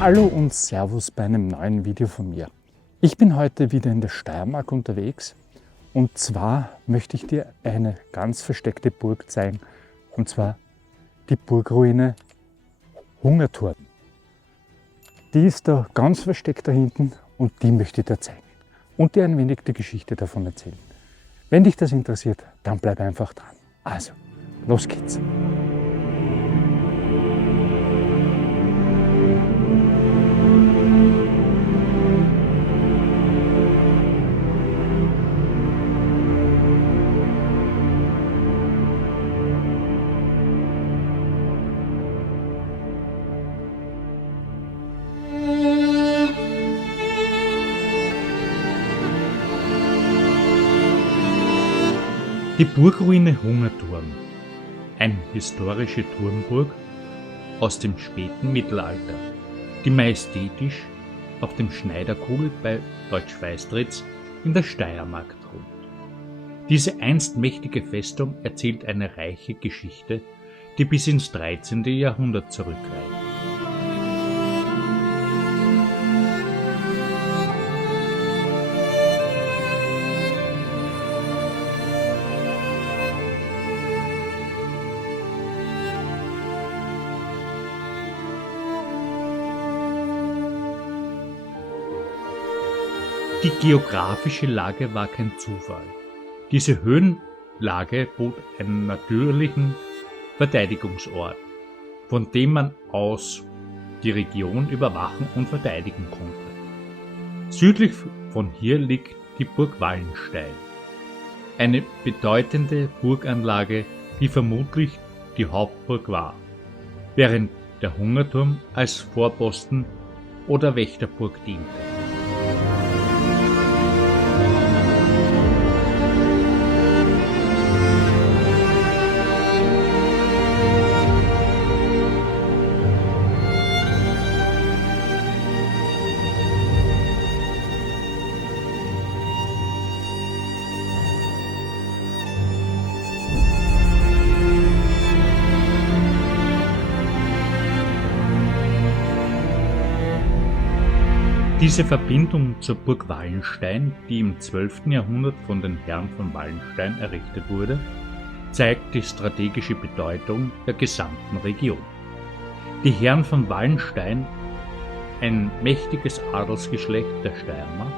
Hallo und Servus bei einem neuen Video von mir. Ich bin heute wieder in der Steiermark unterwegs und zwar möchte ich dir eine ganz versteckte Burg zeigen, und zwar die Burgruine Hungerturm. Die ist da ganz versteckt da hinten und die möchte ich dir zeigen und dir ein wenig die Geschichte davon erzählen. Wenn dich das interessiert, dann bleib einfach dran. Also, los geht's! Die Burgruine Hungerturm, eine historische Turmburg aus dem späten Mittelalter, die majestätisch auf dem Schneiderkogel bei Deutsch-Feistritz in der Steiermark thront. Diese einst mächtige Festung erzählt eine reiche Geschichte, die bis ins 13. Jahrhundert zurückreicht. Die geografische Lage war kein Zufall. Diese Höhenlage bot einen natürlichen Verteidigungsort, von dem man aus die Region überwachen und verteidigen konnte. Südlich von hier liegt die Burg Wallenstein, eine bedeutende Burganlage, die vermutlich die Hauptburg war, während der Hungerturm als Vorposten oder Wächterburg diente. Diese Verbindung zur Burg Wallenstein, die im 12. Jahrhundert von den Herren von Wallenstein errichtet wurde, zeigt die strategische Bedeutung der gesamten Region. Die Herren von Wallenstein, ein mächtiges Adelsgeschlecht der Steiermark,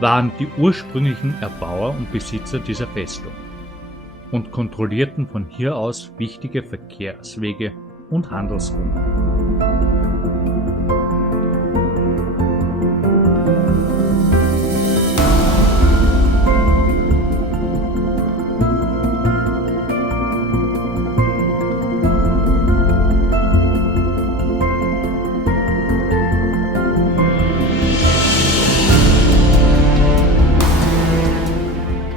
waren die ursprünglichen Erbauer und Besitzer dieser Festung und kontrollierten von hier aus wichtige Verkehrswege und Handelsrouten.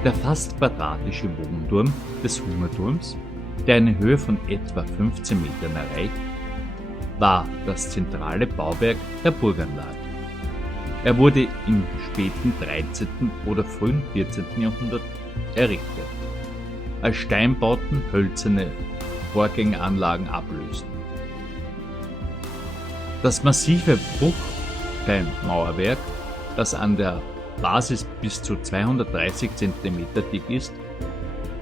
Der fast quadratische Wohnturm des Hungerturms, der eine Höhe von etwa 15 Metern erreicht, war das zentrale Bauwerk der Burganlage. Er wurde im späten 13. oder frühen 14. Jahrhundert errichtet, als Steinbauten hölzerne Vorgängeranlagen ablösten. Das massive Bruchsteinmauerwerk, das an der Basis bis zu 230 cm dick ist,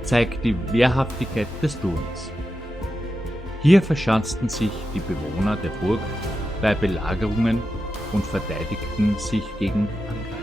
zeigt die Wehrhaftigkeit des Turms. Hier verschanzten sich die Bewohner der Burg bei Belagerungen und verteidigten sich gegen Angreifer.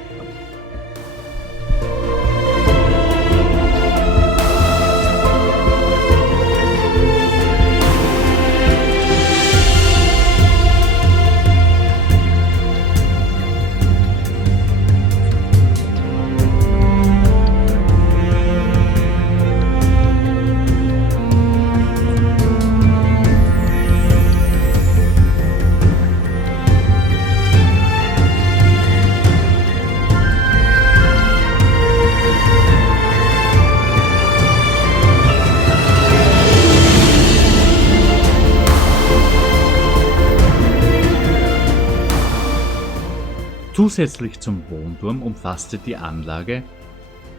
Zusätzlich zum Wohnturm umfasste die Anlage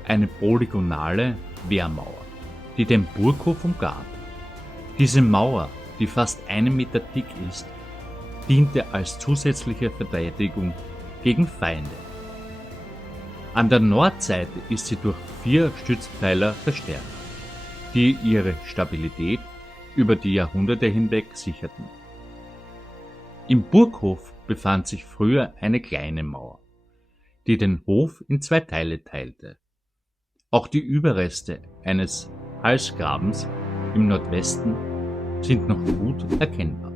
eine polygonale Wehrmauer, die den Burghof umgab. Diese Mauer, die fast 1 Meter dick ist, diente als zusätzliche Verteidigung gegen Feinde. An der Nordseite ist sie durch 4 Stützpfeiler verstärkt, die ihre Stabilität über die Jahrhunderte hinweg sicherten. Im Burghof befand sich früher eine kleine Mauer, die den Hof in 2 Teile teilte. Auch die Überreste eines Halsgrabens im Nordwesten sind noch gut erkennbar.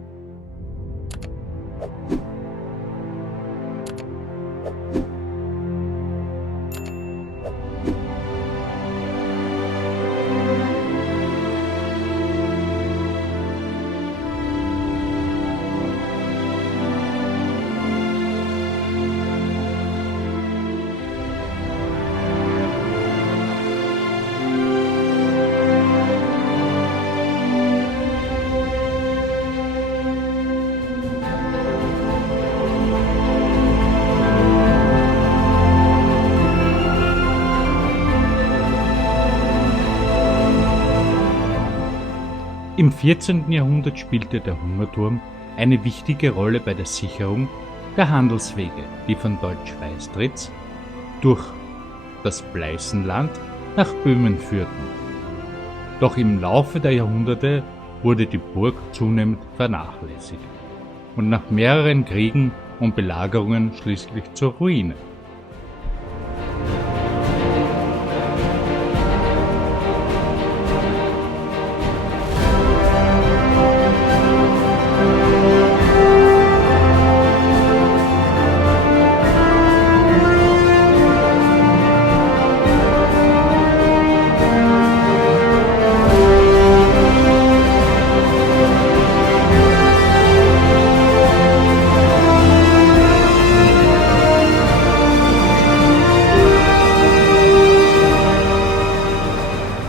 Im 14. Jahrhundert spielte der Hungerturm eine wichtige Rolle bei der Sicherung der Handelswege, die von Deutsch-Weistritz durch das Pleißenland nach Böhmen führten. Doch im Laufe der Jahrhunderte wurde die Burg zunehmend vernachlässigt und nach mehreren Kriegen und Belagerungen schließlich zur Ruine.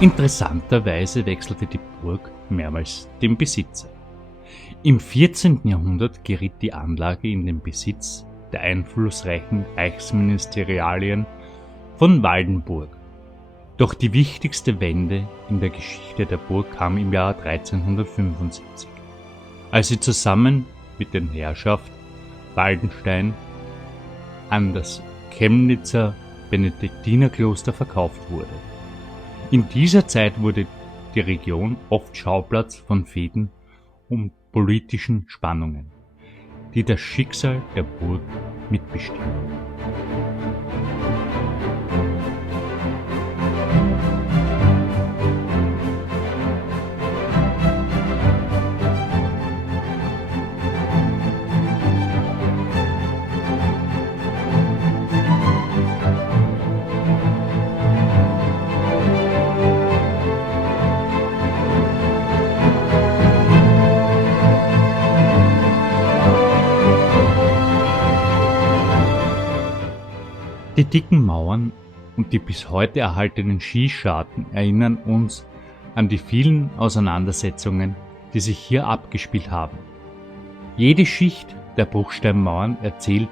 Interessanterweise wechselte die Burg mehrmals den Besitzer. Im 14. Jahrhundert geriet die Anlage in den Besitz der einflussreichen Reichsministerialien von Waldenburg. Doch die wichtigste Wende in der Geschichte der Burg kam im Jahr 1375, als sie zusammen mit der Herrschaft Waldenstein an das Chemnitzer Benediktinerkloster verkauft wurde. In dieser Zeit wurde die Region oft Schauplatz von Fehden und politischen Spannungen, die das Schicksal der Burg mitbestimmen. Die dicken Mauern und die bis heute erhaltenen Schießscharten erinnern uns an die vielen Auseinandersetzungen, die sich hier abgespielt haben. Jede Schicht der Bruchsteinmauern erzählt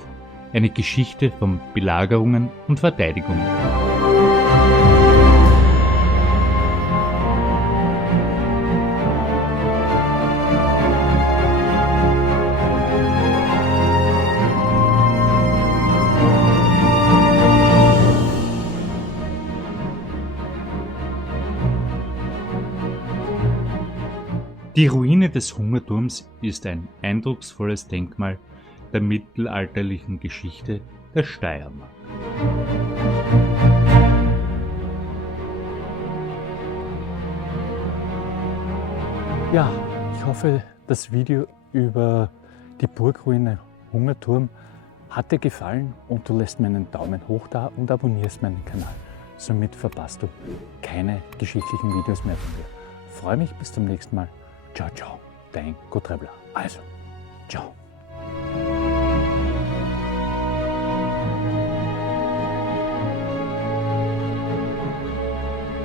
eine Geschichte von Belagerungen und Verteidigungen. Die Ruine des Hungerturms ist ein eindrucksvolles Denkmal der mittelalterlichen Geschichte der Steiermark. Ja, ich hoffe, das Video über die Burgruine Hungerturm hat dir gefallen und du lässt mir einen Daumen hoch da und abonnierst meinen Kanal. Somit verpasst du keine geschichtlichen Videos mehr von mir. Freue mich bis zum nächsten Mal. Ciao, ciao, dein Gotrebler. Also, ciao.